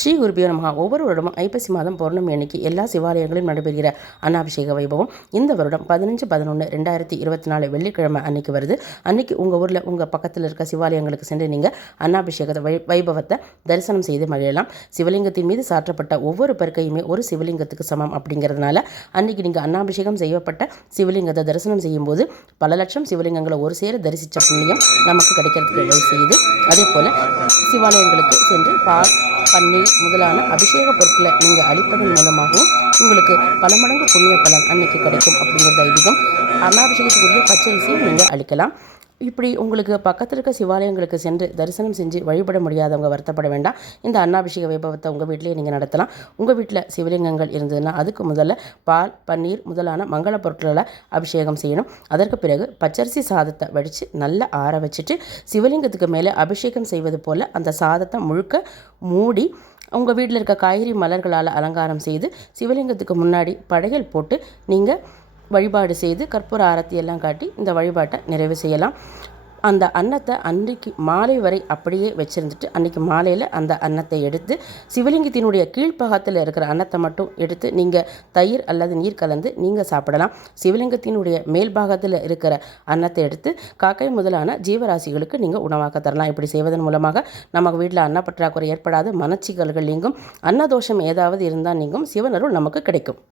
ஸ்ரீ குருபியோ நமஹ. ஒவ்வொரு வருடமும் ஐப்பசி மாதம் பௌர்ணமி அன்னைக்கு எல்லா சிவாலயங்களிலும் நடைபெறுகிற அன்னாபிஷேக வைபவம் இந்த வருடம் 15/11/2024 வெள்ளிக்கிழமை அன்னைக்கு வருது. அன்னைக்கு உங்கள் ஊரில் உங்கள் பக்கத்தில் இருக்க சிவாலயங்களுக்கு சென்று நீங்கள் அன்னாபிஷேக வைபவத்தை தரிசனம் செய்து மகிழலாம். சிவலிங்கத்தின் மீது சாற்றப்பட்ட ஒவ்வொரு பருக்கையுமே ஒரு சிவலிங்கத்துக்கு சமம் அப்படிங்கிறதுனால அன்னைக்கு நீங்கள் அன்னாபிஷேகம் செய்யப்பட்ட சிவலிங்கத்தை தரிசனம் செய்யும்போது பல லட்சம் சிவலிங்கங்களை ஒரு சேர தரிசித்த புண்ணியம் நமக்கு கிடைக்கிறதுக்கு வழி செய்யுது. அதே போல் சிவாலயங்களுக்கு சென்று பால், பன்னீர் முதலான அபிஷேக பொருட்களை நீங்கள் அளிப்பதன் மூலமாகவும் உங்களுக்கு பல மடங்கு புண்ணிய பலன் அன்னைக்கு கிடைக்கும் அப்படிங்கிறது ஐதீகம். அன்னாபிஷேகத்துக்குரிய பச்சரிசியும் நீங்கள் அளிக்கலாம். இப்படி உங்களுக்கு பக்கத்தில் இருக்க சிவாலயங்களுக்கு சென்று தரிசனம் செஞ்சு வழிபட முடியாதவங்க வருத்தப்பட வேண்டாம். இந்த அன்னாபிஷேக வைபவத்தை உங்கள் வீட்டிலேயே நீங்கள் நடத்தலாம். உங்கள் வீட்டில் சிவலிங்கங்கள் இருந்ததுன்னா அதுக்கு முதல்ல பால், பன்னீர் முதலான மங்கள பொருட்களை அபிஷேகம் செய்யணும். அதற்கு பிறகு பச்சரிசி சாதத்தை வடித்து நல்லா ஆற வச்சுட்டு சிவலிங்கத்துக்கு மேலே அபிஷேகம் செய்வது போல் அந்த சாதத்தை முழுக்க மூடி உங்கள் வீட்டில் இருக்க காய்கறி மலர்களால் அலங்காரம் செய்து சிவலிங்கத்துக்கு முன்னாடி படையல் போட்டு நீங்கள் வழிபாடு செய்து கற்பூர ஆரத்தி எல்லாம் காட்டி இந்த வழிபாட்டை நிறைவு செய்யலாம். அந்த அன்னத்தை அன்றைக்கு மாலை வரை அப்படியே வச்சுருந்துட்டு அன்றைக்கி மாலையில் அந்த அன்னத்தை எடுத்து சிவலிங்கத்தினுடைய கீழ்ப்பாகத்தில் இருக்கிற அன்னத்தை மட்டும் எடுத்து நீங்கள் தயிர் அல்லது நீர் கலந்து நீங்கள் சாப்பிடலாம். சிவலிங்கத்தினுடைய மேல் பாகத்தில் இருக்கிற அன்னத்தை எடுத்து காக்கை முதலான ஜீவராசிகளுக்கு நீங்கள் உணவாக்க தரலாம். இப்படி செய்வதன் மூலமாக நமக்கு வீட்டில் அன்னப்பற்றாக்குறை ஏற்படாது, மனச்சிக்கல்கள் நீங்கும், அன்னதோஷம் ஏதாவது இருந்தால் நீங்கும், சிவனருள் நமக்கு கிடைக்கும்.